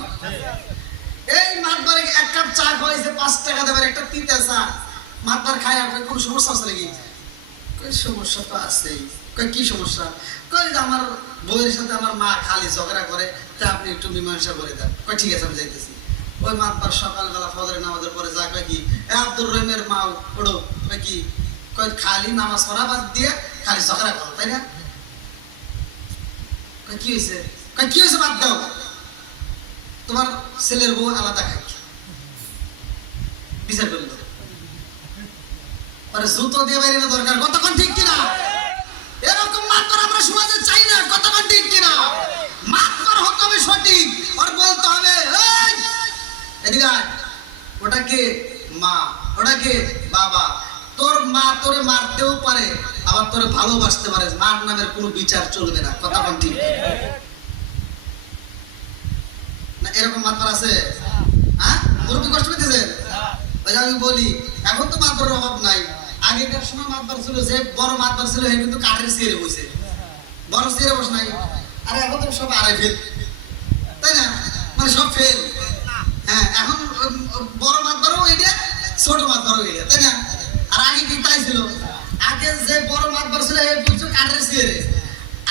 এই মাতবারে এক কাপ চা খাওয়াইছে, 5 টাকা দেবেন একটা তিতা চা, মাতবার খায় আপনার কোনো সমস্যা আছে নাকি? সমস্যা তো আছেই। কি সমস্যা? আমার বউয়ের সাথে আমার মা খালি ঝগড়া করে, তা আপনি একটু মীমাংসা করে দেন। ঠিক আছে, আমি যাইতেছি। ওই মাতবার সকালবেলা ফজরের নামাজের পরে যা কয় কি, আব্দুর রহিমের মা পড়ো, কি খালি নামাজ পড়া বাদ দিয়ে খালি ঝগড়া করো, তাই না? কি হয়েছে? কি হয়েছে? বাদ দাও, তোমার ছেলের বউ আলাদা খাই, বিচার করলো। জুতো দিয়ে বাইরে দরকার। কতক্ষণ ঠিক কিনা? এরকম মাতবার আমরা সমাজে চাই না। কতক্ষণ ঠিক কিনা? মাতবার হতে হবে সঠিক, আর বলতে হবে এদিকে ওটা কে মা, ওটা কে বাবা। তোর মা তোরে মারতেও পারে, আবার তোরে ভালোবাসতে পারে, মার নামের কোনো বিচার চলবে না। কতক্ষণ ঠিক না? এরকম মাতবার আছে? হ্যাঁ, মুরব্বি কষ্ট পেতেছেন? আমি বলি এখন তো মাতবারের অভাব নাই। আগেকার সময় মাতবার ছিল, যে বড় মাতবার ছিল সে কিন্তু কাঠের চেয়ারে বসে, বড় চেয়ারে বসে নাই। আর এখন তো সব আড়াই ফেল, তাই না? মানে সব ফেল। হ্যাঁ, এখন বড় মাতবারও এটা, ছোট মাতবারও এটা, তাই না? আর আগে কি তাই ছিল? আগে যে বড় মাতবার ছিল সে বলছে কাঠের চেয়ারে,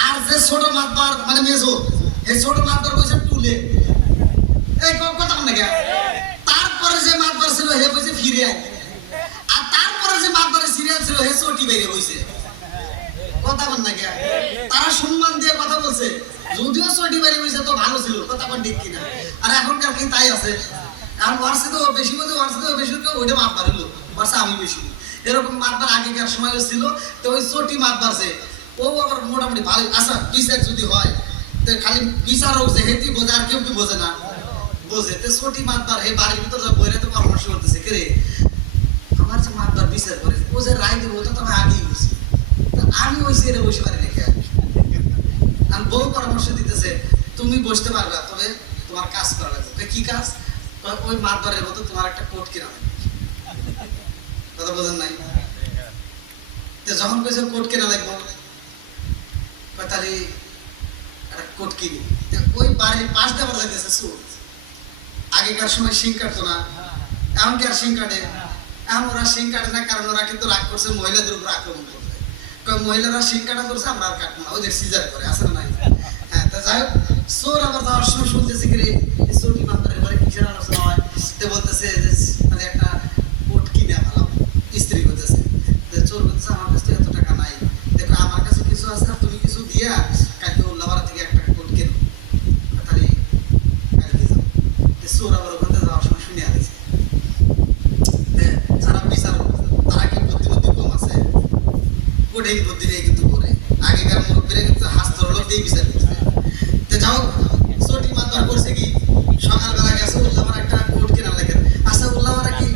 আর যে ছোট মাতবার মানে মেজো, এই ছোট মাতবার বসে টুলে। এই কথা বল না কে? তারপরে যে মাতবার ছিল হে বসে ফিরে আয়, আর তারপরে যে মাতবারের সিরিয়াল ছিল হে চটি বেরিয়ে বসে। কথা বল না কে? তারা সম্মান দিয়ে কথা বলছে, যদিও চটি বেরিয়ে বসে তো ভালো ছিল। কথা বল ঠিক কিনা? আর এখনকার কি তাই আছে? আর ওয়ার্সে তো বেশি বলতে, ওয়ার্সে তো বেশি ওইটা মাতবার হলো, ওয়ার্সে আমি বেশি। এরকম মাতবার আগেকার সময় ছিল, তো ওই চটি মাতবার যে ও আবার মোটামুটি ভালো। আচ্ছা, বিচার যদি হয় তো খালি বিচার হচ্ছে, হেতি বোঝে, আর কেউ কি বোঝে না? বোঝে। তো ছোটি মাতবার হে বাড়ির ভিতর যা বইরে তো পরামর্শ করতেছে, কে রে আমার যে মাতবার বিচার করে ও যে রায় দেবো, তো আমি আগেই বুঝি, আমি ওই চেয়ারে বসে পারি রেখে। আর বউ পরামর্শ দিতেছে, তুমি বসতে পারবে, তবে তোমার কাজ করা লাগবে। কি কাজ? ওই মাতবারের মতো তোমার একটা কোট কিনা লাগবে। কথা বোঝেন নাই? যখন কইছে কোট কেনা লাগবে, তাহলে একটা কোট কিনি। ওই বাড়ির পাশ দিয়ে আবার যাইতেছে সুর। আগেকার সময় শিং কাটতো না, এখন কি আর শিং কাটে? এখন ওরা শিং কাটে না, কারণ ওরা কিন্তু রাগ করছে মহিলাদের উপর আক্রমণ করছে। মহিলারা শিং কাটা করছে, আমরা আর কাটবো না, ওই যে সিজার করে, আছে না নাই? হ্যাঁ, তা যাই হোক, চোর আবার যাওয়ার সময় শুনতেছে কি রে চোরটি মাতবারের ঘরে কিসের আলোচনা হয়, তো বলতেছে যে মানে একটা কোট কিনে ভালো স্ত্রী করতেছে। চোর বলতেছে আমার কাছে এত টাকা নাই, দেখো আমার কাছে কিছু আছে, আর তুমি কিছু দিয়া কালকে উল্লাপাড়া থেকে একটা কোট কেনো, তাহলে কালকে যাও। চোর আবার ওখান থেকে যাওয়ার সময় শুনে আসছে, যারা বিচার তারা কি বুদ্ধি কম আছে? কঠিন বুদ্ধি দিয়ে কিন্তু করে। আগেকার মুরব্বীরা কিন্তু হাস্ত লোক দিয়ে বিচার করছে। তো যাও, চটি মাতবার করছে কি, সকালবেলা গেছে উল্লাপাড়া একটা কোট কেনার লাগে। আচ্ছা, উল্লাপাড়া কি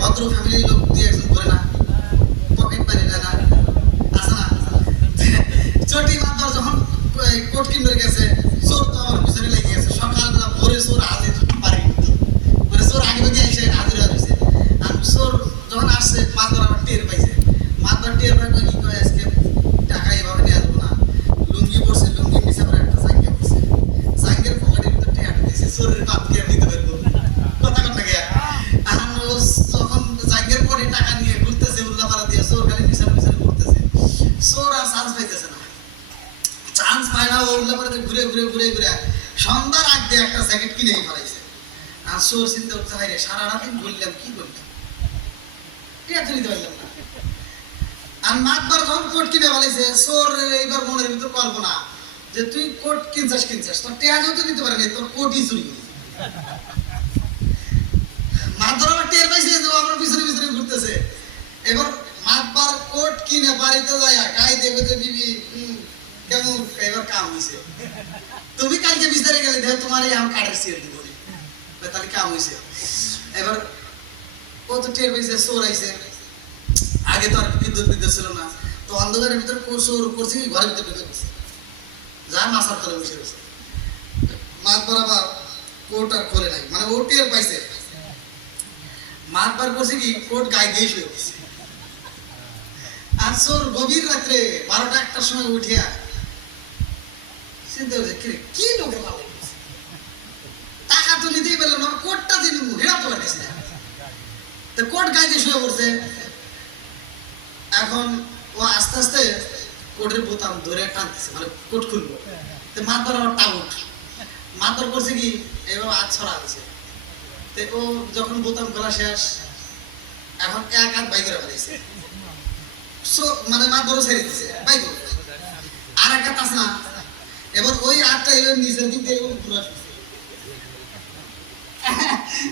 ভদ্র ফ্যামিলির লোক দিয়ে একজন করে না? কিনবে গেছে, চোর তো আমার পিছনে লেগে গেছে। সকালবেলা ভোরে চোর হাজির বাড়ি, মানে চোর আগে ভাগে এসে হাজির হয়েছে। আর চোর যখন আসছে মাতবার আবার টের পাইছে, মাতবার টের পাই কি কয় আজকে টাকা এভাবে নিয়ে আসবো না। লুঙ্গি পড়ছে, লুঙ্গির নিচে আবার একটা জাঙ্গিয়া পড়ছে, জাঙ্গিয়ার পকেটের ভিতর টাকা দিয়েছে। চোরের বাপ কি আর দিতে পারবো কথা কন না গিয়া। আর যখন জাঙ্গিয়ার পরে টাকা নিয়ে ঘুরতেছে উল্লাপাড়া দিয়ে, চোর খালি পিছনে পিছনে ঘুরতেছে। চোর আর চান্স পাইতেছে না, চান্স পায় না। ও উল্লাপাড়াতে ঘুরে ঘুরে ঘুরে ঘুরে সন্ধ্যার আগ দিয়ে একটা জ্যাকেট কিনেই ফেলাইছে। আর চোর চিন্তা করতে হয় রে, সারা রাত ঘুরলাম, কি করলাম, টিয়া তো নিতে পারলাম না। আর মাতবার যখন কোট কিনে ফেলাইছে, চোর এইবার মনের ভিতর কল্পনা যে তুই কোট কিনছিস, তোর টিয়া তো নিতে পারে নাই, তোর কোটই চুরি করেছে। মাতবার আবার টের পাইছে যে আমার পিছনে পিছনে ঘুরতেছে। এবার মাতবার কোট কিনে বাড়িতে যায়, গায়ে দেবে যে বিবি কেমন, এবার কাম হয়েছে, তুমি কালকে বিচারে গেলে দেখো তোমার এই আম কাঠের সিয়ার দিব, তাহলে কাম হয়েছে। এবার ও তো টের পাইছে চোর আইছে। আগে তো আর বিদ্যুৎ ছিল না, তো অন্ধকারের ভিতরে চোর করছে কি ঘরের ভিতরে ঢুকে গেছে, যা মাথার তলে বসে গেছে। মাতবার আবার কোট আর খোলে নাই, মানে ও টের পাইছে। মাতবার করছে কি কোট গায়ে দিয়ে শুয়ে গেছে। আর চোর গভীর রাত্রে 12টা 1টার সময় উঠিয়া চিন্তা করছে কি লোকের ভালো টাকা তো নিতেই পেলাম না, কোটটা দিন হেরা তো পারতেছি না। তো কোট গায়ে দিয়ে শুয়ে পড়ছে। এখন ও আস্তে আস্তে কোটের বোতাম ধরে টানতেছে, মানে কোট খুলবো। তো মাতবার আবার টাউট, মাতবার করছে কি এবার হাত ছড়া দিছে। তো ও যখন বোতাম খোলা শেষ, এখন এক হাত বাই করে ফেলেছে, মানে মাতবারও ছেড়ে দিছে বাই করে। আর এক হাত আছে না, এবার ওই হাতটা এবার নিচের দিক দিয়ে ঘুরা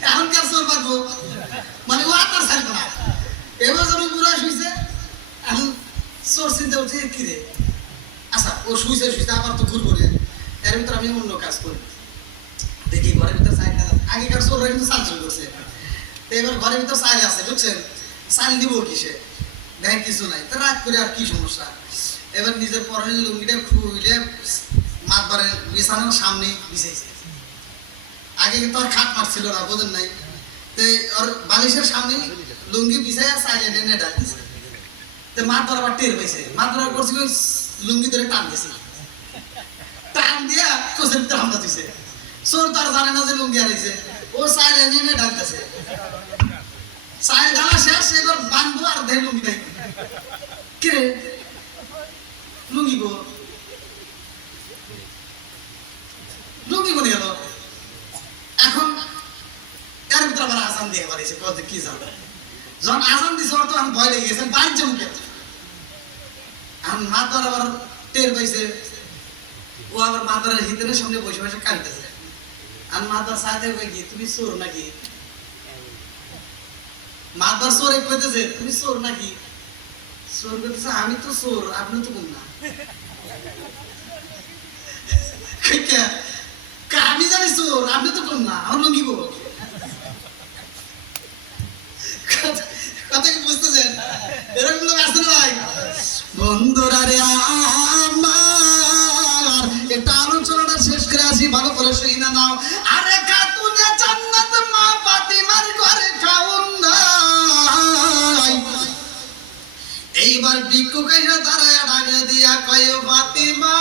এখন কার চোর পারবো, মানে ও হাত আর ছাড়বে না। এবার যখন ঘুরা শুইছে, এখন চোর চিন্তা উঠছে কি রে, আচ্ছা ও শুইছে আবার তো ঘুরবো রে, এর ভিতরে আমি অন্য কাজ করি, দেখি ঘরের ভিতরে চাই না। আগেকার চোররা কিন্তু চাল চুরি করছে, তো এবার ঘরের ভিতর চাল আছে বুঝছেন, চাল দিব কিসে, দেখ কিছু নাই, তো রাত করে আর কি সমস্যা। এবার নিজের পরনের লুঙ্গিটা খুলে মাতবারের বিছানার সামনে বিছাইছে। আগে কিন্তু আর খাট মারছিল না, বোঝেন নাই, তো ওর বালিশের সামনে লুঙ্গি বিছাইয়া চাইলে নেনে ডাল দিছে। তো মাতবার আবার টের পাইছে, মাতবার করছে লুঙ্গি ধরে টান দিছে, টান দিয়া কোচের ভিতরে হামলা দিছে। চোর তো আর জানে না যে লুঙ্গি হারাইছে, ও চাইলে নেনে ডালতেছে, চাইল ঢালা শেষ। এবার বাঁধবো আর দেখ লুঙ্গি নাই, কে লুঙ্গি গো, লুঙ্গি বনে গেল। এখন এর ভিতরে আবার আজান দিয়ে পারিছে, কত কি জানো, যখন আজান দিছে ওর তো আমি ভয় লেগে গেছে, বাড়ির জন্য এখন মাতার আবার টের পাইছে, ও আবার মাতার হিতের সামনে বসে বসে কাঁদতেছে। আর মাতার সাথে কি তুমি চোর নাকি, মাতার চোর কইতেছে তুমি চোর নাকি, চোর কইতেছে আমি তো চোর, আপনি তো কোন না। আমি জানি চোর, আপনি তো কোন না, আমার লুঙ্গি গো, কথা কি বুঝতেছেন? এরকম লোক আছে না ভাই? বন্ধুরা রে আমার, একটা আলোচনাটা শেষ করে আসি, ভালো করে শুই না নাও। আরে খাতুনে জান্নাত মা ফাতিমার ঘরে খাউন নাই, এইবার ভিক্ষু কাইরা দাঁড়ায় ডাকে দিয়া কয় ফাতিমা,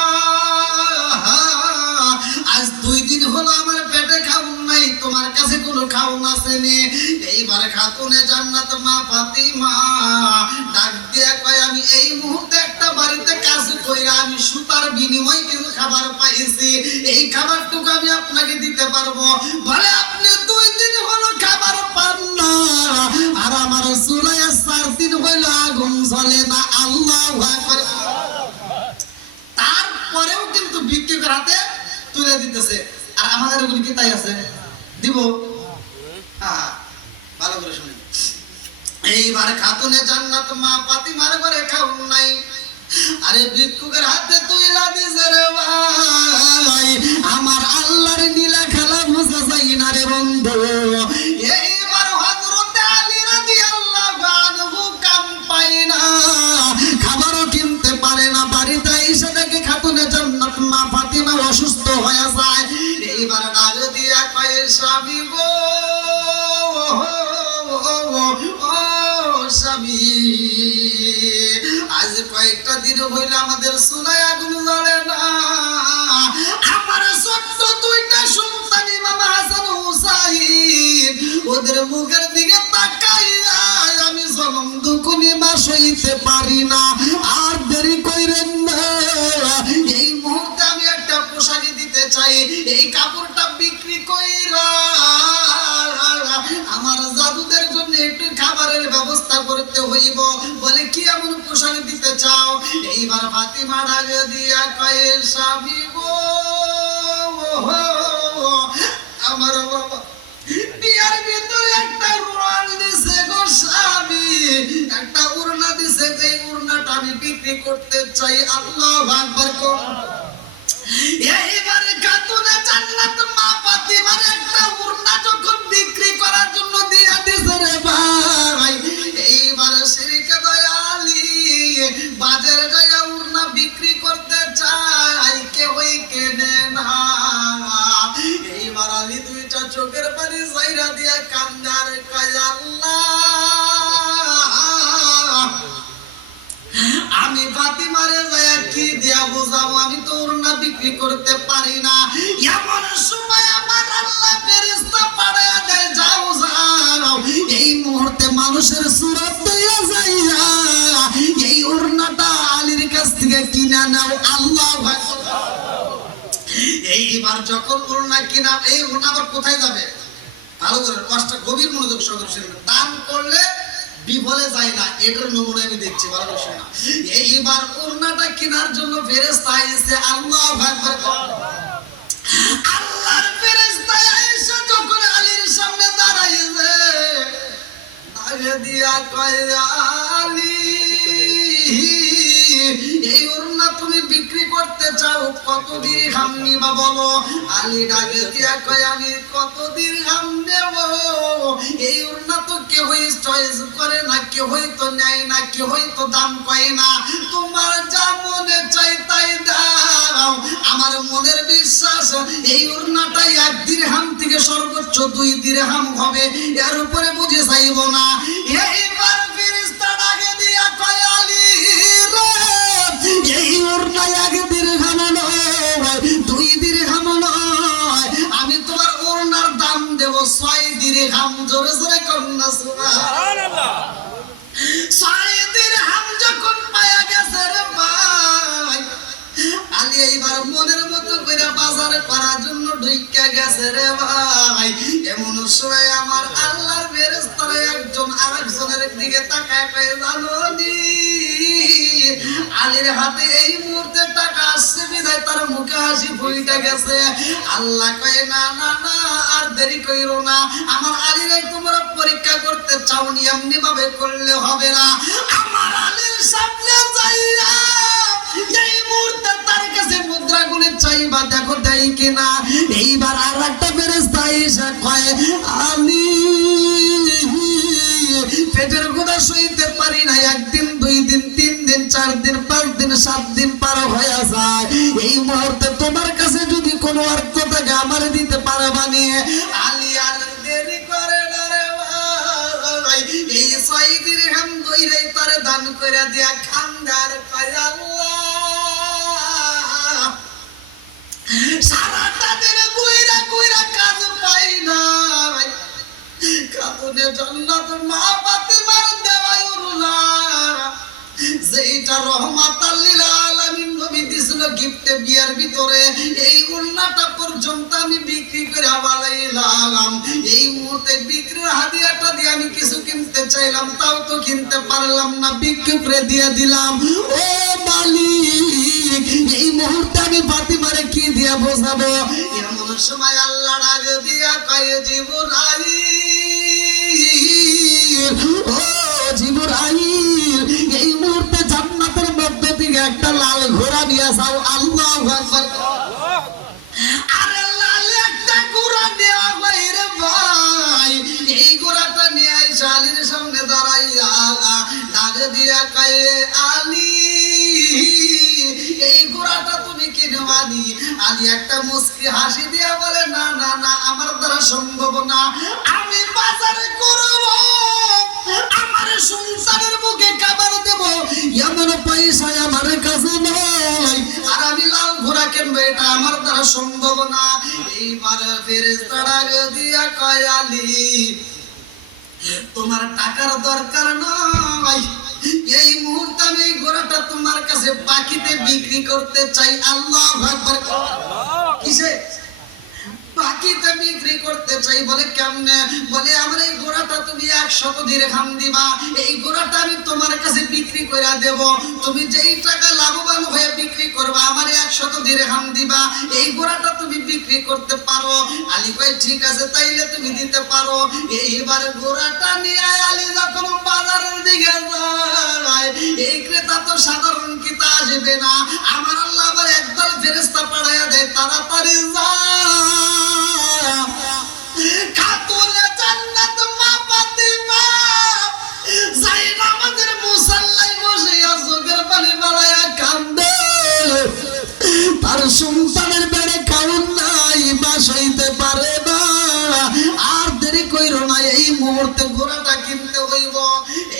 আজ 2 দিন হলো আমার পেটে খাউন নাই, তোমার কাছে কোনো খাউন আছে নি? এইবার খাতুনে জান্নাত মা ফাতিমা ডাক দিয়া কয় আমি এই মুহূর্তে একটা বাড়িতে কাজ কইরা আমি সুতার বিনিময়ে কিছু খাবার পাইছি, এই খাবারটুকু আমি আপনাকে দিতে পারবো। বলে আপনি 2 দিন হলো খাবার পান না, আর আমার চুলায় 4 দিন হইলো আগুন জ্বলে না। আল্লাহু আকবার। তারপরেও কিন্তু ভিক্ষুকের হাতে তুলে দিতেছে। আর আমাদের ওগুলি কি তাই আছে, দিব? হ্যাঁ, ভালো করে শুনেন। এইবার খাতুনে জান্নাত মা ফাতিমার ঘরে খাউন নাই, আরে ভিক্ষুকের হাতে তুইলা দিছে রে ভাই, আমার আল্লাহর নীলা খেলা বুঝা যাই না রে বন্ধু। এইবার হযরত আলী রাদিয়াল্লাহু আনহু কাম পায় না, খাবারও কিনতে পারে না, বাড়িতে এসে দেখে খাতুনে জান্নাত মা ফাতিমা অসুস্থ হয়ে যায়। এইবার ডাক দিয়া কয় স্বামী গো, ও স্বামী, আজ কয়েকটা দিন হইল আমাদের চুলায় আগুন জ্বলে না। আমার ছোট্ট দুইটা সন্তান ইমাম হাসান হুসাইন, ওদের মুখের দিকে তাকাইয়া আমি জনম দুকুনি মাস হইতে পারি না। আর দেরি কইরেন না, এই মুহূর্তে আমি একটা পোশাক দিতে চাই, এই কাপড়টা বিক্রি কইরা আমার জাদুদের জন্য একটু খাবারের ব্যবস্থা করতে হইব। বলে কি এমন পোশাক দিতে চাও? এইবার ফাতিমা ডাক দিয়া কয় স্বামী গো, আমার বাবা বিয়ার ভিতরে একটা রোয়াল দিছে গো স্বামী, একটা উড়না দিছে, যে উড়নাটা আমি বিক্রি করতে চাই। আল্লাহু আকবার কর। এইবার খাতুনে জান্নাত মা ফাতিমার একটা উড়না যখন বিক্রি করার জন্য দিয়া দিছে রে ভাই, এইবার শিরকে দয়ালি বাজারে যায় উড়না বিক্রি করতে চাই, কেউই কেনে না। এইবার আলী দুইটা চোখের পানি জাইরা দিয়া কান্দার কয় আল্লাহ, আমি ফাতিমারে যায়া কি দিয়া বুঝাবো? আমি তো ওড়না বিক্রি করতে পারি না। এমন সময় আমার আল্লাহ ফেরেশতা পাঠায়া দেয়, যাও যাও, এই মুহূর্তে মানুষের সুরত দিয়া যাইয়া এই ওড়নাটা আলীর কাছ থেকে কিনা নাও। আল্লাহু আকবার। এইবার যখন ওড়না কিনা, এই ওড়না আবার কোথায় যাবে? ভালো করে কষ্ট গভীর মনোযোগ সহকারে শুনবেন। দান করলে বিফলে যায় না, এটার নমুনা আমি দেখছি, ভালো করে শোনা। এইবার ওড়নাটা কেনার জন্য ফেরেশতা আইছে। আল্লাহু আকবার। আল্লাহর ফেরেশতা আয়েশা যখন আলীর সামনে দাঁড়াইছে, আগে দিয়া কয় আলী, এই ওড়না তুমি বিক্রি করতে চাও, কত দিরহাম নিবা বলো? আলী ডাকে দিয়া কয় আমি কত দিরহাম নেব? এই ওড়না তো কেউই চয়েস করে না, কেউই তো নেয় না, কেউই তো দাম কয় না। তোমার যা মনে চাই তাই দাও। আমার মনের বিশ্বাস এই ওড়নাটা 1 দিরহাম থেকে সর্বোচ্চ 2 দিরহাম হবে, এর উপরে বুঝে চাইব না। এইবার ফেরেশতা ডাকে দিয়া কয় আলী রে, এই ওড়না 1 দিরহাম নয়, 2 দিরহাম নয়, আমি তোমার ওড়নার দাম দেব 6 দিরহাম। জোরে জোরে কন্যা সুবহানাল্লাহ। 6 দিরহাম যখন পায়া গেছে রে ভাই, আলী এইবার মনের মতো করে বাজারে করার জন্য ঢুইকা গেছে রে ভাই। এমন সময় আমার আল্লাহর ফেরেশতারা একজন আরেকজনের দিকে তাকায় কয় জানোনি, আলীর হাতে এই মুহূর্তে টাকা আসছে বিধায় তার মুখে হাসি ফুইটা গেছে। আল্লাহ কয় না না না, আর দেরি কইরো না, আমার আলীর তোমরা পরীক্ষা করতে চাওনি, এমনি ভাবে করলে হবে না। আমার আলীর সামনে যাইয়া এই মুহূর্তে তার কাছে মুদ্রাগুলি চাইবা, দেখো দেয় কিনা। এইবার আর একটা ফেরেশতা এসে কয় আলী, পেটের ক্ষুধা সইতে পারি না, 1 দিন 2 দিন 3 দিন 4 দিন 5 দিন 7 দিন পার হয়ে যায়, এই মুহূর্তে তোমার কাছে যদি কোনো অর্থ থাকে আমার দিতে পারবা নি? আলী আর দেরি করে না রে ভাই, এই 6 দিরহাম দইরাই তারে দান কইরা দিয়া খান্দার কয় আল্লাহ, সারাটা দিন কইরা কইরা কাজ পাই না, খাতুনে জান্নাত মা ফাতিমার দেওয়া উড়না, যেটা রহমাতাল লিল আলামিন নবী দিছিল গিফটে বিয়ার ভিতরে, এই উড়নাটা পর্যন্ত আমি বিক্রি করে বালাইলাম। এই মুহূর্তে বিক্রির হাদিয়াটা দিয়ে আমি কিছু কিনতে চাইলাম, তাও তো কিনতে পারলাম না, বিক্রি করে দিয়ে দিলাম। ও মালিক, এই মুহূর্তে আমি ফাতিমারে কি দিয়া বোঝাবো? এমন সময় আল্লাহ ডাক দিয়া কয় জিবরাইল, ও জিবরাইল, এই মুহূর্তে জান্নাতের মধ্যে থেকে একটা লাল ঘোড়া নিয়ে যাও। আল্লাহু আকবার। আরে লাল একটা ঘোড়া দেওয়া হয় রে ভাই, এই ঘোড়াটা নিয়ে আইসা আলীর সামনে দাঁড়াইয়া ডাক দিয়া কয় আলী, এই ঘোড়াটা তুমি কিনবানি? আলী আলী একটা মুস্কি হাসি দিয়া বলে, না না না, আমার দ্বারা সম্ভব না, আমি বাজারে করব, আমার সংসারের বুকে খাবার দেব, এমন পয়সা আমার কাছে নয়, আর আমি লাল ঘোড়া কিনবো, এটা আমার দ্বারা সম্ভব না। এইবার ফেরেশতারা দিয়া কয়, আলী তোমার টাকার দরকার নয়, এই মুহূর্তে আমি এই ঘোড়াটা তোমার কাছে বাকিতে বিক্রি করতে চাই। আল্লাহু আকবার। কিসে বাকিতে বিক্রি করতে চাই? বলে কেমনে? বলে আমার এই ঘোড়াটা তুমি 100 দিরহাম দিবা, এই ঘোড়াটা আমি তোমার কাছে বিক্রি করে দেব, তুমি যেই টাকা লাভবান হয়ে বিক্রি করবা আমার 100 দিরহাম দিবা, এই ঘোড়াটা তুমি বিক্রি করতে পারো। আলী কয় ঠিক আছে, তাইলে তুমি দিতে পারো। এইবার ঘোড়াটা নিয়ে আলী যখন বাজারের দিকে যায়, এই ক্রেতা তো সাধারণ কিতা আসবে না, আমার আল্লাহ আবার একদল ফেরেশতা পাঠাইয়া দেয়, তাড়াতাড়ি যা খাতুনে জান্নাত মা ফাতিমা যাইরা আমাদের মুসাল্লায় বসে চোখের পানি বাড়ায়া কান্দে, তার সন্তানের বেড়ে কারণ নাই, বাসাইতে পারে না। আর দেরি কইরো না, এই মুহূর্তে ঘোড়াটা কিনতে হইব।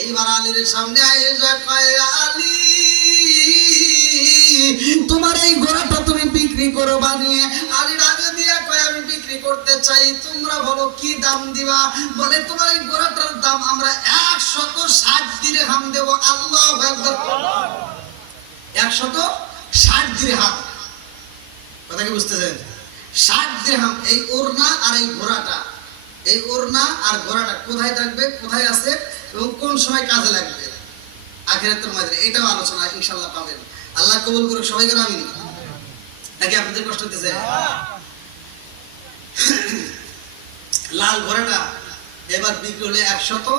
এইবার আলীর সামনে আয়েশা কয়, আলী তোমার এই ঘোড়াটা তুমি বিক্রি করো বানিয়ে। আলীর আগে দিয়া কয়, আমি বিক্রি করতে চাই, তোমরা বলো কি দাম দিবা? বলে তোমার এই ঘোড়াটার দাম আমরা 160 দিরহাম দেব। আল্লাহু আকবার। 160 দিরহাম, কথা কি বুঝতেছেন? 60 দিরহাম। এই ওড়না আর এই ঘোড়াটা, এই ওড়না আর ঘোড়াটা কোথায় থাকবে, কোথায় আছে এবং কোন সময় কাজে লাগবে আখিরাতের ময়দানে, এটাও আলোচনা ইনশাআল্লাহ পাবেন। আল্লাহ কবুল করুক সবাইকে, আমিন। নাকি আপনাদের কষ্ট হতেছে? লাল ঘোড়াটা এবার বিক্রি হলে 100